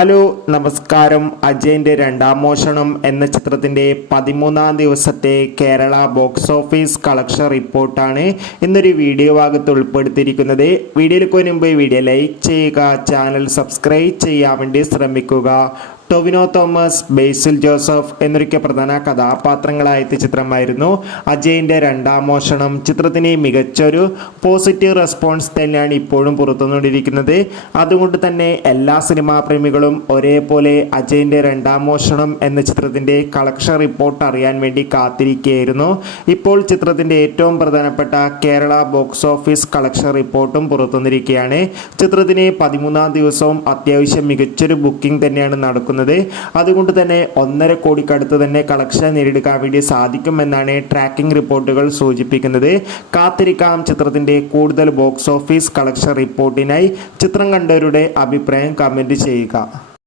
Hello നമസ്കാരം. അജയൻ്റെ രണ്ടാം മോഷണം എന്ന ചിത്രത്തിൻ്റെ 13-ാം ദിവസത്തെ കേരള ബോക്സ് ഓഫീസ് കളക്ഷൻ റിപ്പോർട്ടാണ് ഇന്നൊരു വീഡിയോ ഭാഗത്ത് ഉൾപ്പെടുത്തിയിരിക്കുന്നത്. വീഡിയോയിലേക്ക് മുൻപ് വീഡിയോ ലൈക്ക് ചെയ്യുക, ചാനൽ സബ്സ്ക്രൈബ് ചെയ്യാൻ വേണ്ടി ശ്രമിക്കുക. ടൊവിനോ തോമസ്, ബേസിൽ ജോസഫ് എന്നൊക്കെ പ്രധാന കഥാപാത്രങ്ങളായ ചിത്രമായിരുന്നു അജയൻ്റെ രണ്ടാം മോഷണം. ചിത്രത്തിന് മികച്ചൊരു പോസിറ്റീവ് റെസ്പോൺസ് തന്നെയാണ് ഇപ്പോഴും പുറത്തുകൊണ്ടിരിക്കുന്നത്. അതുകൊണ്ട് തന്നെ എല്ലാ സിനിമാ പ്രേമികളും ഒരേപോലെ അജയൻ്റെ രണ്ടാം മോഷണം എന്ന ചിത്രത്തിൻ്റെ കളക്ഷൻ റിപ്പോർട്ട് അറിയാൻ വേണ്ടി കാത്തിരിക്കുകയായിരുന്നു. ഇപ്പോൾ ചിത്രത്തിൻ്റെ ഏറ്റവും പ്രധാനപ്പെട്ട കേരള ബോക്സ് ഓഫീസ് കളക്ഷൻ റിപ്പോർട്ടും പുറത്തുവന്നിരിക്കുകയാണ്. ചിത്രത്തിന് 13-ാം ദിവസവും അത്യാവശ്യം മികച്ചൊരു ബുക്കിംഗ് തന്നെയാണ് നടക്കുന്നത്. അതുകൊണ്ട് തന്നെ 1.5 കോടിക്കടുത്ത് തന്നെ കളക്ഷൻ നേടിയെടുക്കാൻ വേണ്ടി സാധിക്കുമെന്നാണ് ട്രാക്കിംഗ് റിപ്പോർട്ടുകൾ സൂചിപ്പിക്കുന്നത്. കാത്തിരിക്കാം ചിത്രത്തിന്റെ കൂടുതൽ ബോക്സ് ഓഫീസ് കളക്ഷൻ റിപ്പോർട്ടിനായി. ചിത്രം കണ്ടവരുടെ അഭിപ്രായം കമന്റ് ചെയ്യുക.